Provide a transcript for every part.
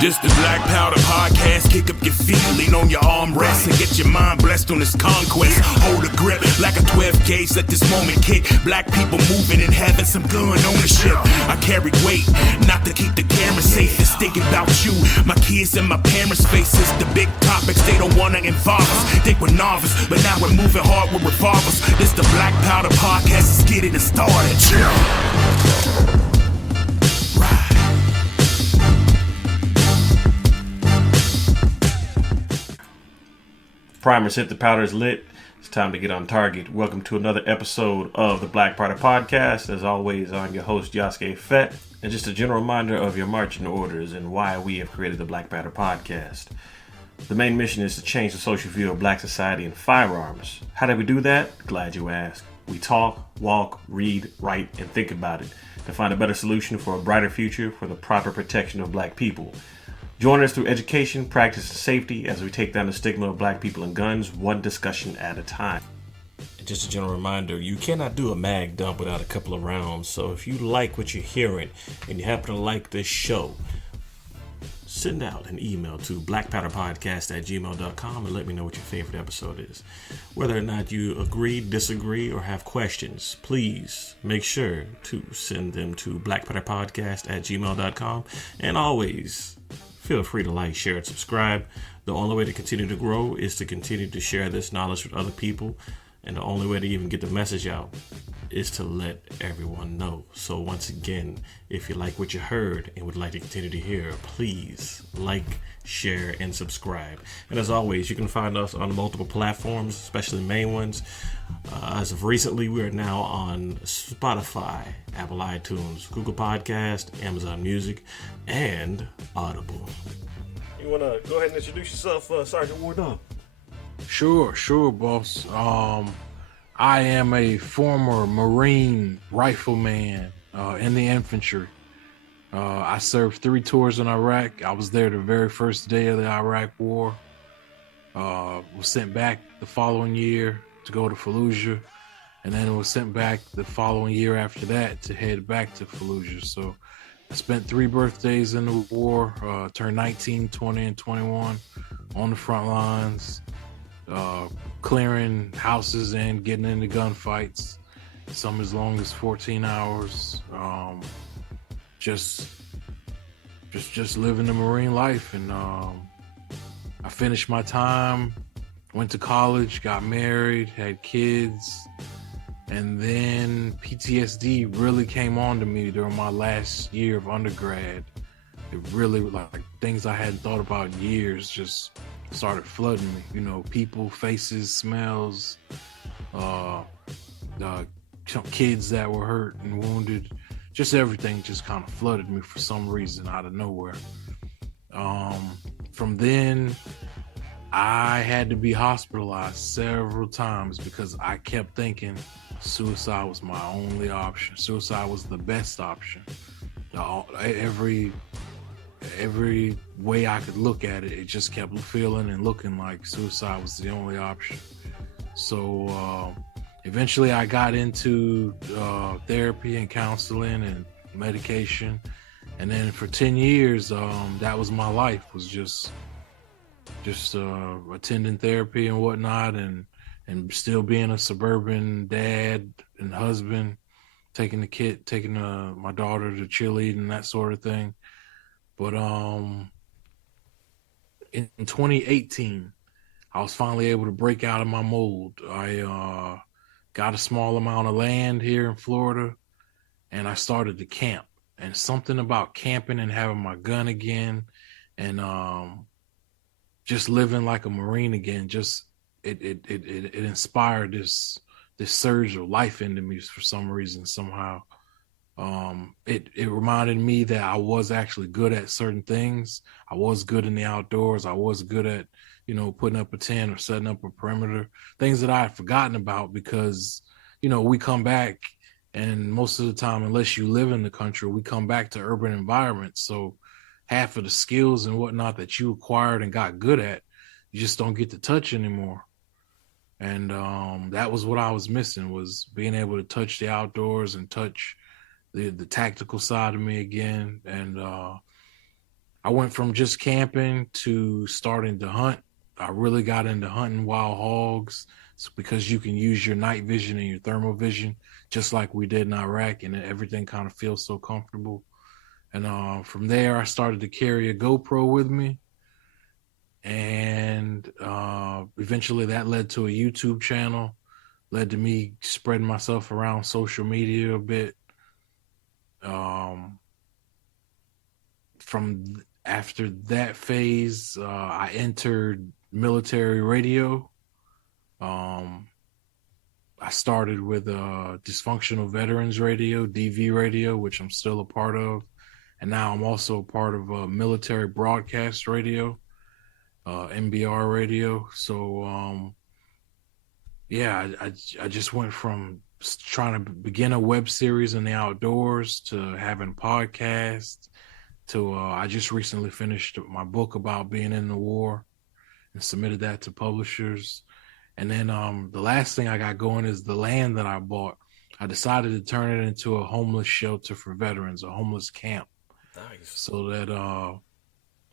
This the Black Powder Podcast. Kick up your feet, lean on your armrest, and get your mind blessed on this conquest. Hold a grip like a 12 gauge, let this moment kick. Black people moving and having some gun ownership. I carry weight, not to keep the camera safe. It's thinking about you, my kids and my parents' faces. The big topics, they don't wanna involve us. Think we're novice, but now we're moving hard with revolvers. This the Black Powder Podcast, let's get it started. Primers hit, the powder is lit. It's time to get on target. Welcome to another episode of the Black Powder Podcast. As always, I'm your host, Yosuke Fett. And just a general reminder of your marching orders and why we have created the Black Powder Podcast. The main mission is to change the social view of black society and firearms. How do we do that? Glad you asked. We talk, walk, read, write, and think about it to find a better solution for a brighter future for the proper protection of black people. Join us through education, practice, and safety as we take down the stigma of black people and guns, one discussion at a time. Just a general reminder, you cannot do a mag dump without a couple of rounds, so if you like what you're hearing and you happen to like this show, send out an email to blackpowderpodcast@gmail.com and let me know what your favorite episode is. Whether or not you agree, disagree, or have questions, please make sure to send them to blackpowderpodcast@gmail.com, and always feel free to like, share, and subscribe. The only way to continue to grow is to continue to share this knowledge with other people. And the only way to even get the message out is to let everyone know. So once again, if you like what you heard and would like to continue to hear, please like, share, and subscribe. And as always, you can find us on multiple platforms, especially main ones. As of recently, we are now on Spotify, Apple iTunes, Google Podcast, Amazon Music, and Audible. You want to go ahead and introduce yourself, Sergeant WarDawg? Sure, boss. I am a former Marine rifleman in the infantry. I served 3 tours in Iraq. I was there the very first day of the Iraq War. Was sent back the following year to go to Fallujah, and then was sent back the following year after that to head back to Fallujah. So I spent 3 birthdays in the war, turned 19, 20, and 21 on the front lines. Clearing houses and getting into gunfights, some as long as 14 hours. Just living the Marine life. And I finished my time, went to college, got married, had kids, and then PTSD really came on to me during my last year of undergrad. It really, like, things I hadn't thought about in years just started flooding me. You know, people, faces, smells, kids that were hurt and wounded. Just everything just kind of flooded me for some reason out of nowhere. From then, I had to be hospitalized several times because I kept thinking suicide was my only option. Suicide was the best option. Every way I could look at it, it just kept feeling and looking like suicide was the only option. So eventually I got into therapy and counseling and medication. And then for 10 years, that was my life, was just attending therapy and whatnot, and still being a suburban dad and husband, taking my daughter to cheerleading and that sort of thing. But in 2018, I was finally able to break out of my mold. I got a small amount of land here in Florida, and I started to camp. And something about camping and having my gun again, and just living like a Marine again, just it inspired this surge of life into me for some reason, somehow. It reminded me that I was actually good at certain things. I was good in the outdoors. I was good at, putting up a tent or setting up a perimeter, things that I had forgotten about because, we come back, and most of the time, unless you live in the country, we come back to urban environments. So half of the skills and whatnot that you acquired and got good at, you just don't get to touch anymore. And that was what I was missing, was being able to touch the outdoors and touch the tactical side of me again. And I went from just camping to starting to hunt. I really got into hunting wild hogs because you can use your night vision and your thermal vision just like we did in Iraq, and everything kind of feels so comfortable. And from there, I started to carry a GoPro with me, and eventually that led to a YouTube channel, led to me spreading myself around social media a bit. From after that phase, I entered military radio. Um, I started with Dysfunctional Veterans Radio, DV Radio, which I'm still a part of. And now I'm also a part of Military Broadcast Radio, MBR Radio. So, yeah, I just went from trying to begin a web series in the outdoors to having podcasts to I just recently finished my book about being in the war and submitted that to publishers. And then the last thing I got going is the land that I bought. I decided to turn it into a homeless shelter for veterans, a homeless camp, Nice. so that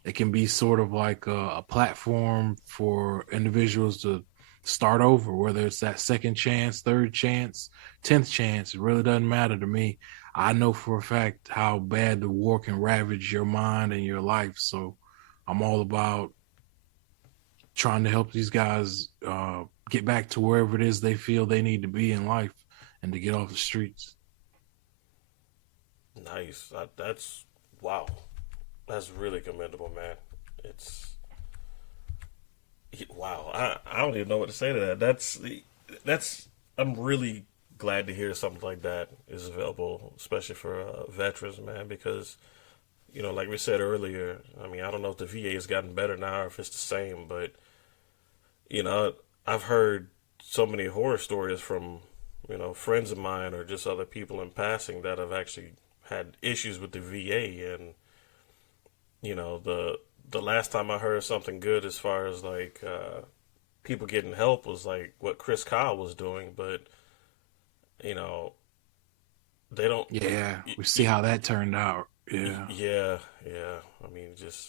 it can be sort of like a platform for individuals to start over, whether it's that second chance, third chance, 10th chance. It really doesn't matter to me. I know for a fact how bad the war can ravage your mind and your life. So I'm all about trying to help these guys get back to wherever it is they feel they need to be in life and to get off the streets. Nice. That's wow. That's really commendable, man. It's wow. I don't even know what to say to that. That's I'm really glad to hear something like that is available, especially for veterans, man. Because like we said earlier, I mean, I don't know if the VA has gotten better now or if it's the same, but I've heard so many horror stories from friends of mine or just other people in passing that have actually had issues with the VA, and the last time I heard something good as far as like people getting help was like what Chris Kyle was doing, but you know they don't. Yeah, we see how that turned out. Yeah, Yeah. I mean, just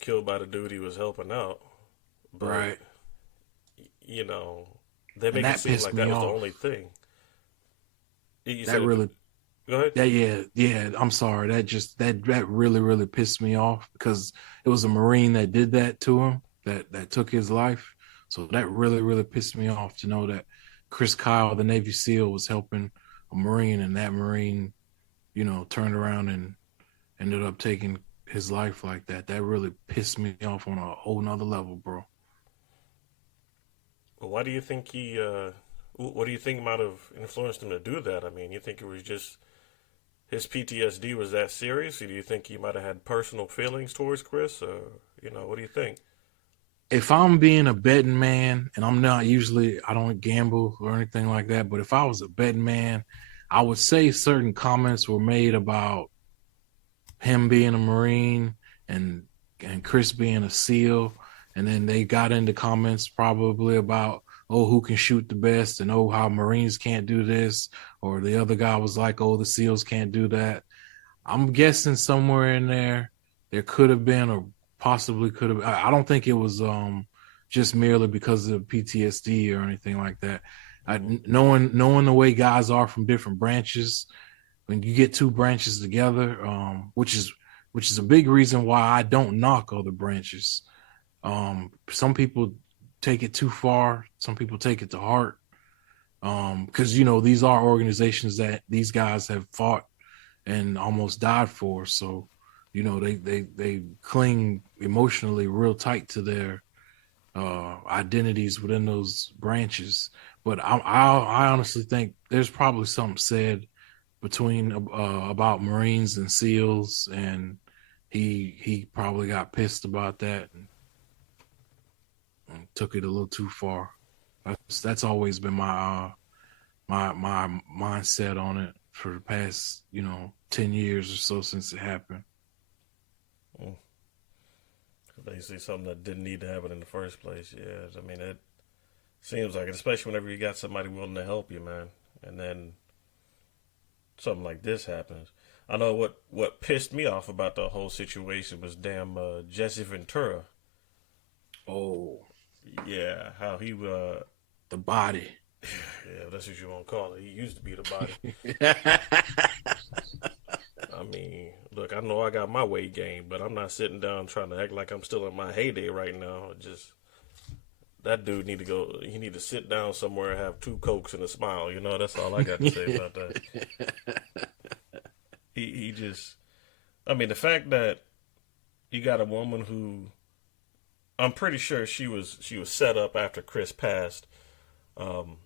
killed by the dude he was helping out, but right. you know they And make it that seem pissed like that me was the off. only thing. You That said it. really, Go ahead. yeah. I'm sorry. That really pissed me off because it was a Marine that did that to him. That took his life. So that really pissed me off to know that Chris Kyle, the Navy SEAL, was helping a Marine, and that Marine, turned around and ended up taking his life like that. That really pissed me off on a whole nother level, bro. Well, why do you think he? What do you think might have influenced him to do that? I mean, you think it was just his PTSD was that serious, or do you think he might have had personal feelings towards Chris, or what do you think? If I'm being a betting man, and I'm not usually, I don't gamble or anything like that, but if I was a betting man, I would say certain comments were made about him being a Marine and Chris being a SEAL, and then they got into comments probably about, oh, who can shoot the best, and oh, how Marines can't do this, or the other guy was like, oh, the SEALs can't do that. I'm guessing somewhere in there could have been, or possibly could have. I don't think it was just merely because of PTSD or anything like that. Knowing the way guys are from different branches, when you get two branches together, which is a big reason why I don't knock other branches. Some people take it too far. Some people take it to heart. Because these are organizations that these guys have fought and almost died for. So, they cling emotionally real tight to their identities within those branches. But I honestly think there's probably something said between about Marines and SEALs, and he probably got pissed about that and took it a little too far. That's always been my mindset on it for the past 10 years or so since it happened. Mm. Basically, something that didn't need to happen in the first place. Yeah, I mean it seems like it, especially whenever you got somebody willing to help you, man, and then something like this happens. I know what pissed me off about the whole situation was damn Jesse Ventura. Oh, Yeah, how he the body. yeah, that's what you want to call it. He used to be the body. I mean, look, I know I got my weight gain, but I'm not sitting down trying to act like I'm still in my heyday right now. Just that dude need to go. He need to sit down somewhere and have two cokes and a smile. You know, that's all I got to say about that. He just. I mean, the fact that you got a woman who I'm pretty sure she was set up after Chris passed. Um,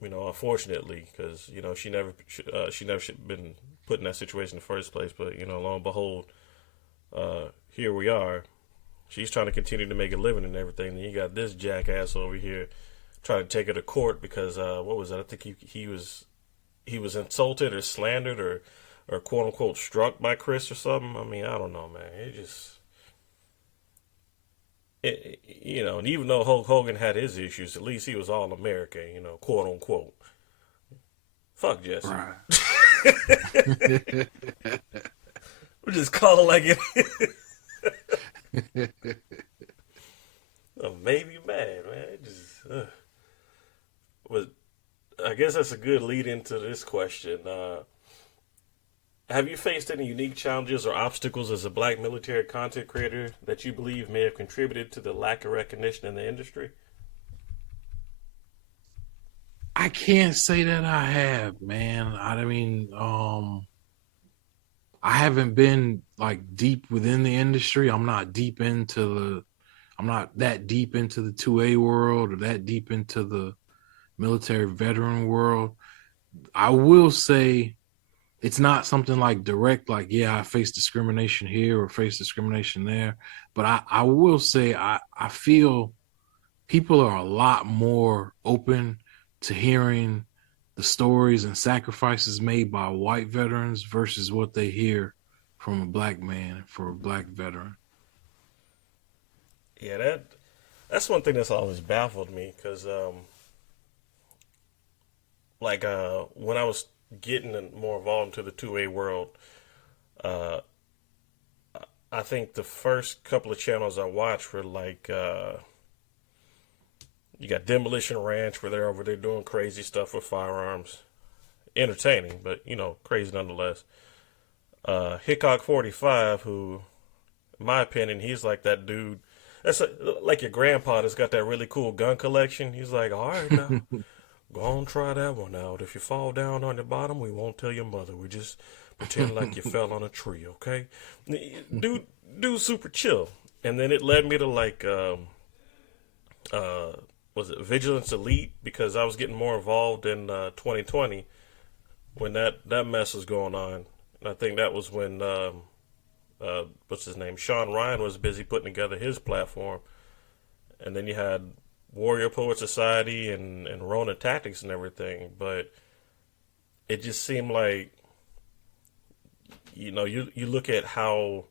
unfortunately, because she never should been put in that situation in the first place. But lo and behold, here we are. She's trying to continue to make a living and everything. And you got this jackass over here trying to take her to court because what was that? I think he was insulted or slandered or quote unquote struck by Chris or something. I mean, I don't know, man. And even though Hulk Hogan had his issues, at least he was all American, quote unquote. Fuck Jesse. Right. We just call it like it is. Maybe mad, man. But I guess that's a good lead into this question. Have you faced any unique challenges or obstacles as a black military content creator that you believe may have contributed to the lack of recognition in the industry? I can't say that I have, man. I mean, I haven't been like deep within the industry. I'm not that deep into the 2A world or that deep into the military veteran world. I will say it's not something like direct, like, yeah, I face discrimination here or face discrimination there. But I will say I feel people are a lot more open to hearing the stories and sacrifices made by white veterans versus what they hear from a black man for a black veteran. Yeah, that's one thing that's always baffled me because, when I was getting more involved into the 2A world, uh, I think the first couple of channels I watched were like, you got Demolition Ranch where they're over there doing crazy stuff with firearms. Entertaining, but, crazy nonetheless. Hickok 45, who, in my opinion, he's like that dude. That's like your grandpa that's got that really cool gun collection. He's like, all right, now, go on, try that one out. If you fall down on the bottom, we won't tell your mother. We just pretend like you fell on a tree, okay? Dude, super chill. And then it led me to was it Vigilance Elite? Because I was getting more involved in 2020 when that mess was going on. And I think that was when what's his name? Sean Ryan was busy putting together his platform. And then you had Warrior Poet Society and Ronin Tactics and everything. But it just seemed like, you look at how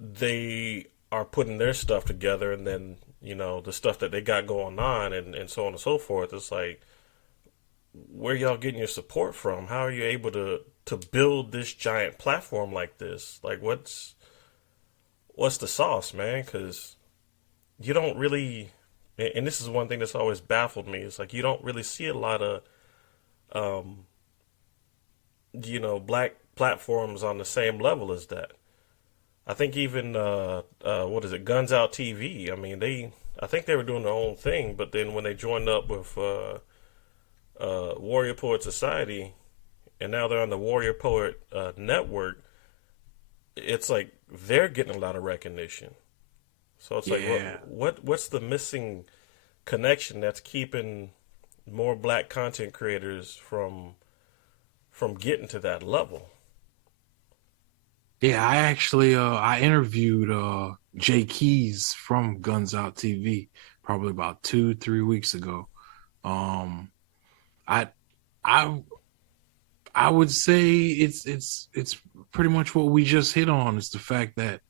they are putting their stuff together and then, the stuff that they got going on and so on and so forth. It's like, where y'all getting your support from? How are you able to build this giant platform like this? Like, what's the sauce, man? Because you don't really, and this is one thing that's always baffled me. It's like you don't really see a lot of, black platforms on the same level as that. I think even what is it, Guns Out TV? I mean, I think they were doing their own thing, but then when they joined up with Warrior Poet Society, and now they're on the Warrior Poet Network, it's like they're getting a lot of recognition. So it's like, what's the missing connection that's keeping more black content creators from getting to that level? Yeah, I actually I interviewed Jay Keys from Guns Out TV probably about 2-3 weeks ago. I I I would say it's pretty much what we just hit on. Is the fact that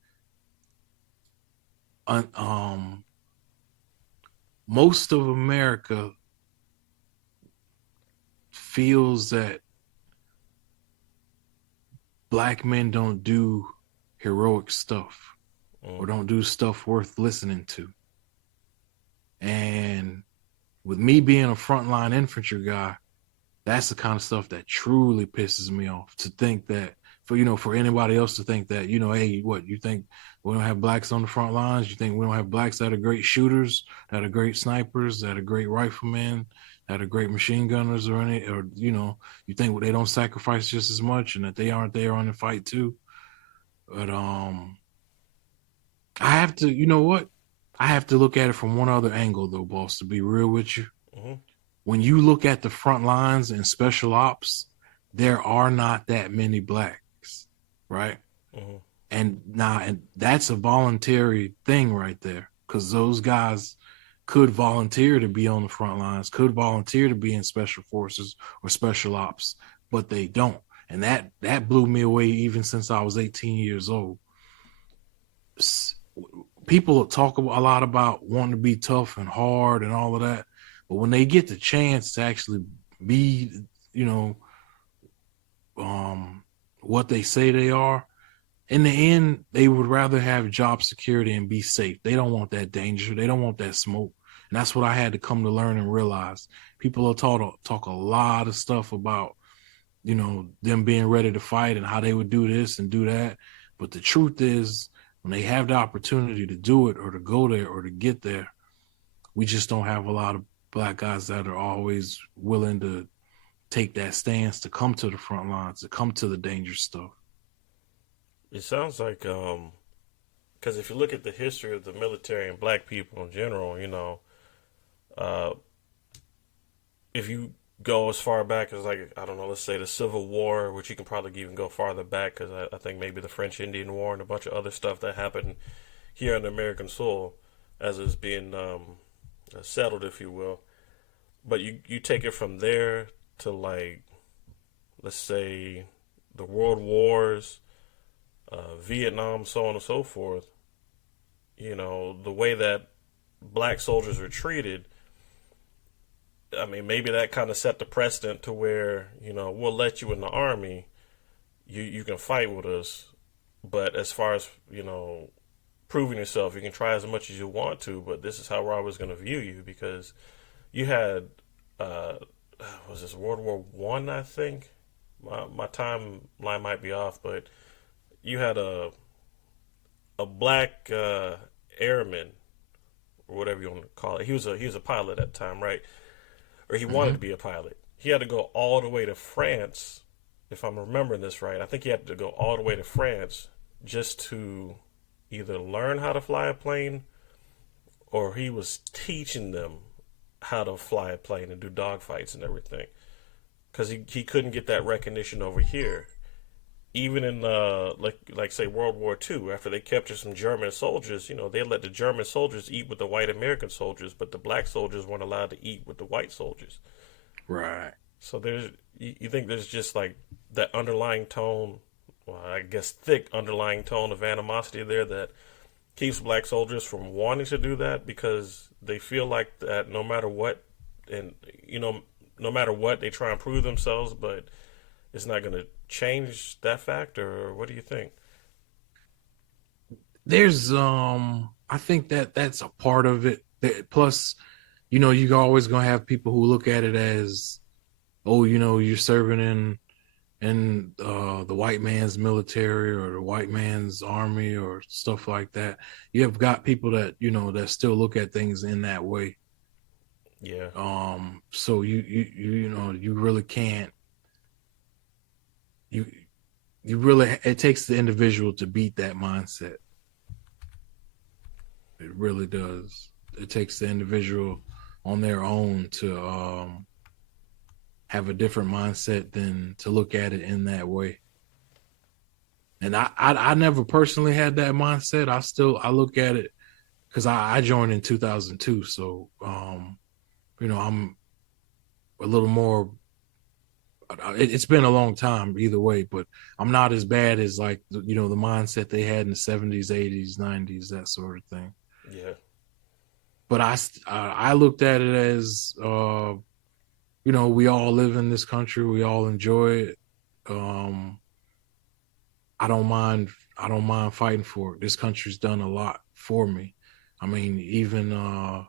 most of America feels that black men don't do heroic stuff or don't do stuff worth listening to. And with me being a frontline infantry guy, that's the kind of stuff that truly pisses me off. To think that for anybody else to think that, hey, what, you think we don't have blacks on the front lines? You think we don't have blacks that are great shooters, that are great snipers, that are great riflemen, that are great machine gunners, you think they don't sacrifice just as much and that they aren't there on the fight too? But I have to, you know what? I have to look at it from one other angle though, boss, to be real with you. Mm-hmm. When you look at the front lines and special ops, there are not that many blacks, right? Mm-hmm. And that's a voluntary thing right there, because those guys could volunteer to be on the front lines, could volunteer to be in special forces or special ops, but they don't. And that blew me away even since I was 18 years old. People talk a lot about wanting to be tough and hard and all of that, but when they get the chance to actually be, what they say they are, in the end, they would rather have job security and be safe. They don't want that danger. They don't want that smoke. And that's what I had to come to learn and realize. People are talk a lot of stuff about, them being ready to fight and how they would do this and do that. But the truth is, when they have the opportunity to do it or to go there or to get there, we just don't have a lot of black guys that are always willing to take that stance, to come to the front lines, to come to the dangerous stuff. It sounds like, because if you look at the history of the military and black people in general, if you go as far back as, like, I don't know, let's say the Civil War, which you can probably even go farther back, because I think maybe the French Indian War and a bunch of other stuff that happened here on the American soil as it's being settled, if you will. But you take it from there to, like, let's say the World Wars, Vietnam, so on and so forth. The way that black soldiers were treated, I mean, maybe that kind of set the precedent to where, we'll let you in the army, you can fight with us, but as far as, proving yourself, you can try as much as you want to, but this is how we're always going to view you, because you had, was this World War One? I think my timeline might be off, but you had a black airman, or whatever you want to call it. He was a pilot at the time, right? Or he wanted to be a pilot. He had to go all the way to France, if I'm remembering this right. I think he had to go all the way to France just to either learn how to fly a plane, or he was teaching them how to fly a plane and do dogfights and everything, because he couldn't get that recognition over here. Even in like say World War II, after they captured some German soldiers, they let the German soldiers eat with the white American soldiers, but the black soldiers weren't allowed to eat with the white soldiers. Right. So you think there's just like that underlying tone, well, I guess thick underlying tone of animosity there that keeps black soldiers from wanting to do that, because they feel like that no matter what, and no matter what, they try and prove themselves, but it's not going to change that fact, or what do you think? There's I think that's a part of it. Plus, you're always gonna have people who look at it as, oh, you're serving in the white man's military or the white man's army or stuff like that. You have got people that that still look at things in that way. Yeah. So you really can't. It takes the individual to beat that mindset. It really does. It takes the individual on their own to have a different mindset than to look at it in that way. And I never personally had that mindset. I look at it because I joined in 2002. So, I'm a little more, it's been a long time either way, but I'm not as bad as like, the mindset they had in the 70s, 80s, 90s, that sort of thing. Yeah. But I looked at it as, we all live in this country. We all enjoy it. I don't mind. I don't mind fighting for it. This country's done a lot for me. I mean, even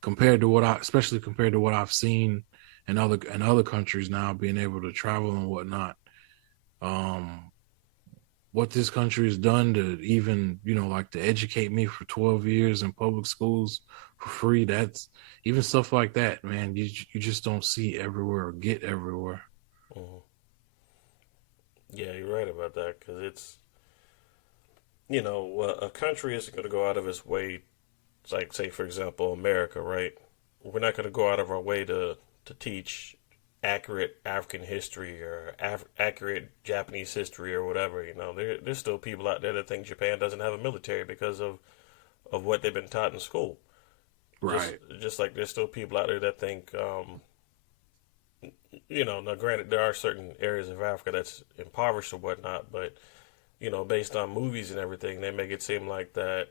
compared to especially compared to what I've seen in other countries now, being able to travel and whatnot. Um, what this country has done to even, like to educate me for 12 years in public schools for free. That's even stuff like that, man. You just don't see everywhere or get everywhere. Mhm. Yeah, you're right about that because it's a country isn't going to go out of its way, like say for example America, right? We're not going to go out of our way to teach accurate African history or accurate Japanese history or whatever. There's still people out there that think Japan doesn't have a military because of what they've been taught in school. Just Right. just like there's still people out there that think, now granted there are certain areas of Africa that's impoverished or whatnot, but based on movies and everything, they make it seem like that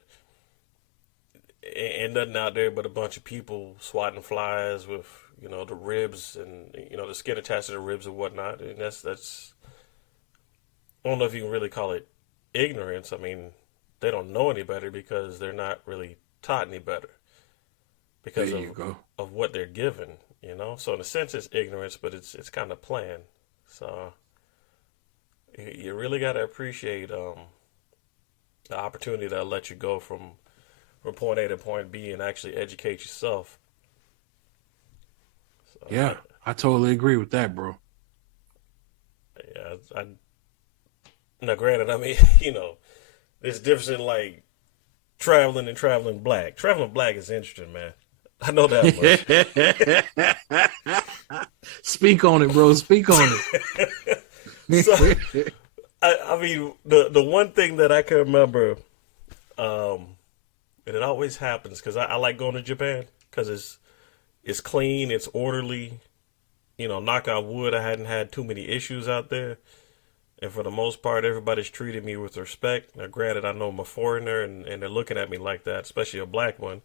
ain't nothing out there but a bunch of people swatting flies with the ribs and the skin attached to the ribs and whatnot, and that's I don't know if you can really call it ignorance. I mean, they don't know any better because they're not really taught any better There because you go. of what they're given. So in a sense, it's ignorance, but it's kind of planned. So you really got to appreciate the opportunity that let you go from point A to point B and actually educate yourself. So, Yeah, I totally agree with that, bro. yeah, now granted, I mean, there's a difference in like traveling and traveling black. Traveling black is interesting, man. I know that much. Speak on it, bro. Speak on it. So, I mean, the one thing that I can remember, and it always happens because I like going to Japan because it's clean, it's orderly. Knock on wood, I hadn't had too many issues out there. And for the most part, everybody's treated me with respect. Now, granted, I know I'm a foreigner, and they're looking at me like that, especially a black one,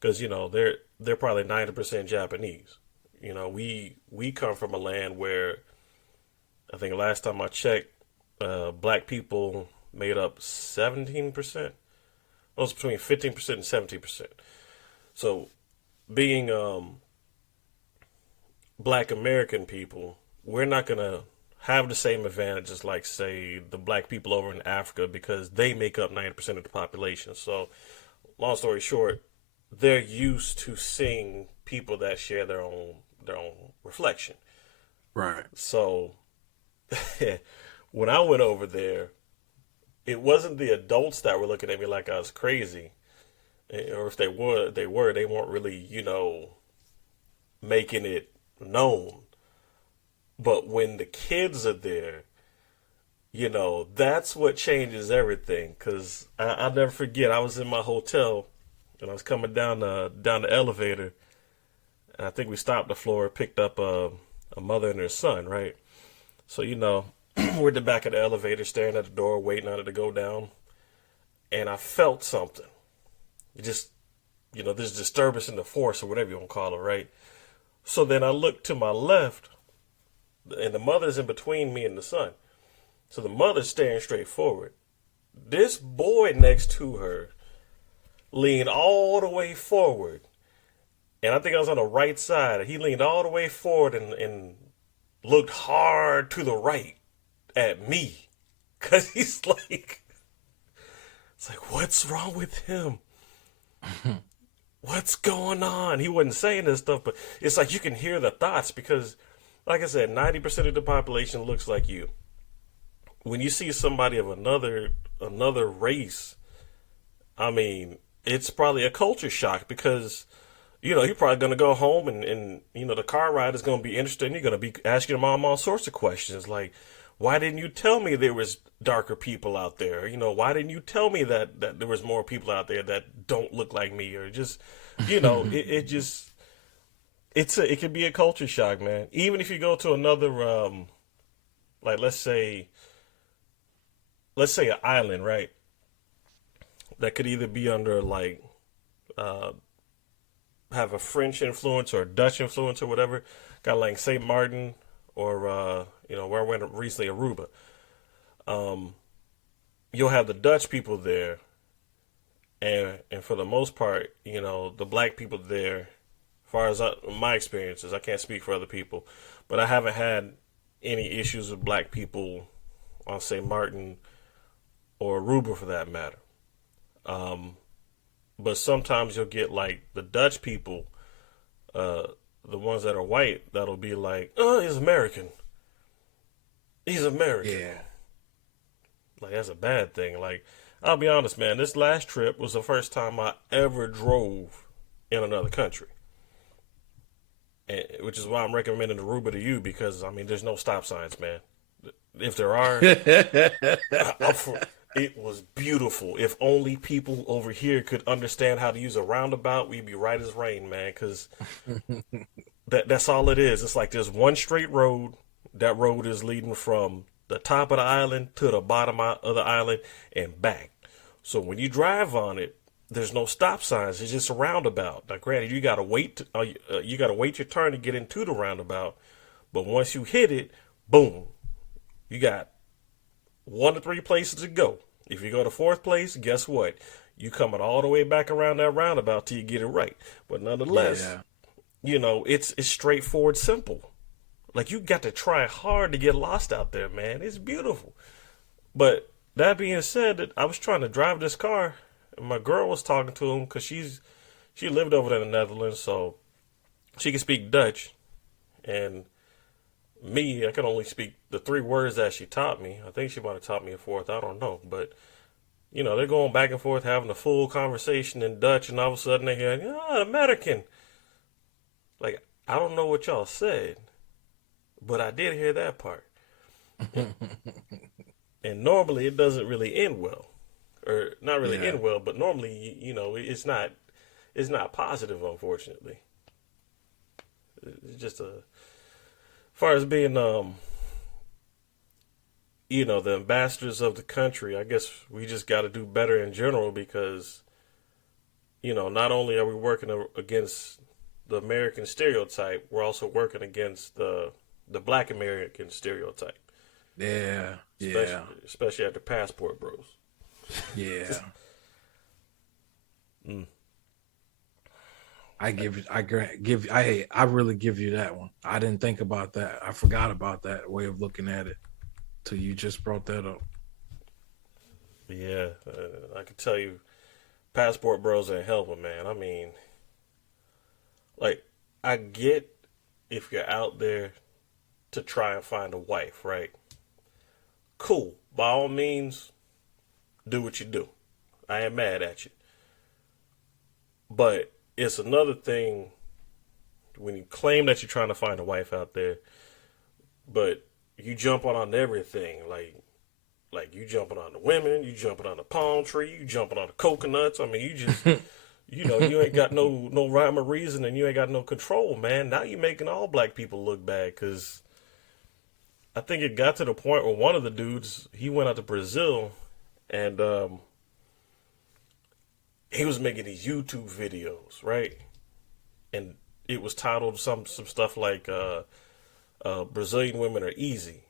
because they're probably 90% Japanese. We come from a land where I think last time I checked, black people made up 17%. It was between 15% and 17%. So, being black American people, we're not gonna have the same advantages like say the black people over in Africa because they make up 90% of the population. So long story short, they're used to seeing people that share their own reflection. Right. So when I went over there, it wasn't the adults that were looking at me like I was crazy. Or if they weren't really, making it known. But when the kids are there, that's what changes everything. Because I'll never forget, I was in my hotel and I was coming down the elevator. And I think we stopped the floor, picked up a mother and her son, right? So, we're at the back of the elevator, staring at the door, waiting on it to go down. And I felt something. It just, this disturbance in the force or whatever you want to call it, right? So then I looked to my left, and the mother's in between me and the son. So the mother's staring straight forward. This boy next to her leaned all the way forward. And I think I was on the right side. He leaned all the way forward and looked hard to the right at me. Because he's like, it's like, what's wrong with him? What's going on? He wasn't saying this stuff, but it's like you can hear the thoughts because, like I said, 90% of the population looks like you. When you see somebody of another race, I mean, it's probably a culture shock because, you're probably going to go home and the car ride is going to be interesting. You're going to be asking your mom all sorts of questions like, why didn't you tell me there was darker people out there? Why didn't you tell me that there was more people out there that don't look like me? Or just, it can be a culture shock, man. Even if you go to another, like let's say an island, right? That could either be under like, have a French influence or a Dutch influence or whatever. Got like St. Martin or, where I went recently, Aruba. you'll have the Dutch people there, and for the most part, you know, the black people there, as far as my experiences, I can't speak for other people, but I haven't had any issues with black people on St. Martin or Aruba for that matter. But sometimes you'll get like the Dutch people, the ones that are white, that'll be like, "Oh, he's American. He's American." Yeah. Like that's a bad thing. Like I'll be honest, man. This last trip was the first time I ever drove in another country, and, which is why I'm recommending Aruba to you because I mean, there's no stop signs, man. If there are, it was beautiful. If only people over here could understand how to use a roundabout, we'd be right as rain, man. Because that's all it is. It's like there's one straight road. That road is leading from the top of the island to the bottom of the island and back. So when you drive on it, there's no stop signs. It's just a roundabout. Now, granted, you gotta wait. You gotta wait your turn to get into the roundabout. But once you hit it, boom, you got 1 to 3 places to go. If you go to 4th place, guess what? You coming all the way back around that roundabout till you get it right. But nonetheless, you know, it's straightforward, simple. Like you got to try hard to get lost out there, man. It's beautiful. But that being said, I was trying to drive this car, and my girl was talking to him because she lived over there in the Netherlands, so she can speak Dutch, and me, I can only speak the 3 words that she taught me. I think she might have taught me a 4th. I don't know. But, you know, they're going back and forth having a full conversation in Dutch, and all of a sudden they hear, "Oh, American." Like, I don't know what y'all said, but I did hear that part. And normally it doesn't really end well. Or not really end well, but normally, you know, it's not positive, unfortunately. It's just as far as being, you know, the ambassadors of the country, I guess we just got to do better in general because, you know, not only are we working against the American stereotype, we're also working against the Black American stereotype. Yeah, especially after Passport Bros. Yeah. I really give you that one. I didn't think about that. I forgot about that way of looking at it till you just brought that up. Yeah, I can tell you, Passport Bros ain't helping, man. I mean, like, I get if you're out there to try and find a wife, right? Cool. By all means, do what you do. I ain't mad at you. But it's another thing when you claim that you're trying to find a wife out there, but you jump on everything. Like you jumping on the women, you jumping on the palm tree, you jumping on the coconuts. I mean, you just, you know, you ain't got no rhyme or reason and you ain't got no control, man. Now you're making all black people look bad because I think it got to the point where one of the dudes, he went out to Brazil and he was making these YouTube videos, right? And it was titled some stuff like Brazilian women are easy.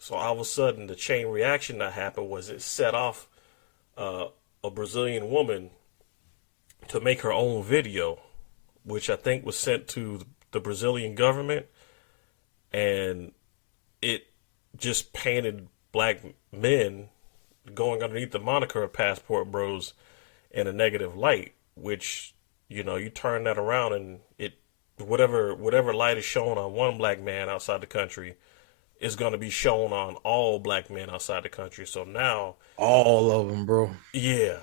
So all of a sudden the chain reaction that happened was it set off a Brazilian woman to make her own video, which I think was sent to the Brazilian government, and it just painted black men going underneath the moniker of Passport Bros in a negative light, which, you know, you turn that around and it whatever light is shown on one black man outside the country is going to be shown on all black men outside the country. So now all of them, bro. Yeah.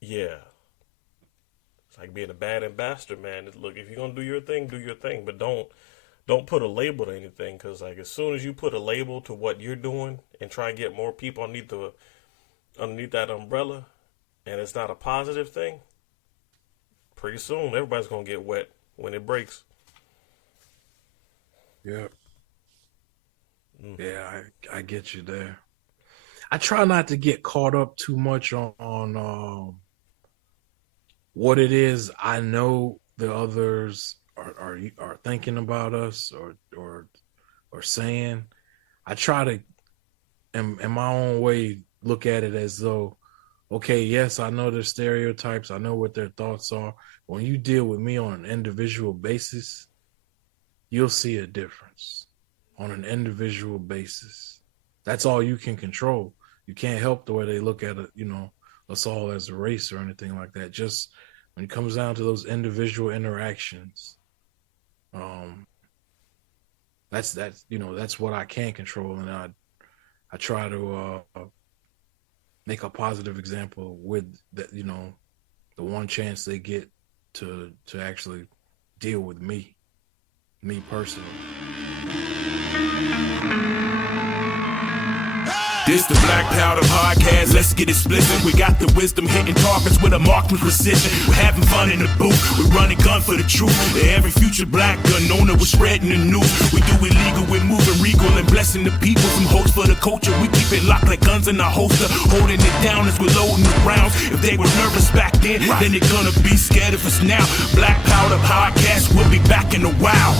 It's like being a bad ambassador, man. Look, if you're going to do your thing, but don't put a label to anything, because like as soon as you put a label to what you're doing and try and get more people underneath that umbrella, and it's not a positive thing, pretty soon everybody's gonna get wet when it breaks. Yep. Yeah, I get you there. I try not to get caught up too much on what it is I know the others are thinking about us or saying. I try to, in my own way, look at it as though, okay, yes, I know their stereotypes, I know what their thoughts are. When you deal with me on an individual basis, you'll see a difference on an individual basis. That's all you can control. You can't help the way they look at it, us all as a race or anything like that. Just when it comes down to those individual interactions, that's what I can control, and I try to make a positive example with that, the one chance they get to actually deal with me personally. This the Black Powder Podcast, let's get explicit. We got the wisdom hitting targets with a marked with precision. We're having fun in the booth, we're running gun for the truth. Every future black gun owner, we're spreading the news. We do illegal, we're moving regal and blessing the people. From hosts for the culture, we keep it locked like guns in our holster. Holding it down as we're loading the rounds. If they were nervous back then they're gonna be scared of us now. Black Powder Podcast, we'll be back in a while.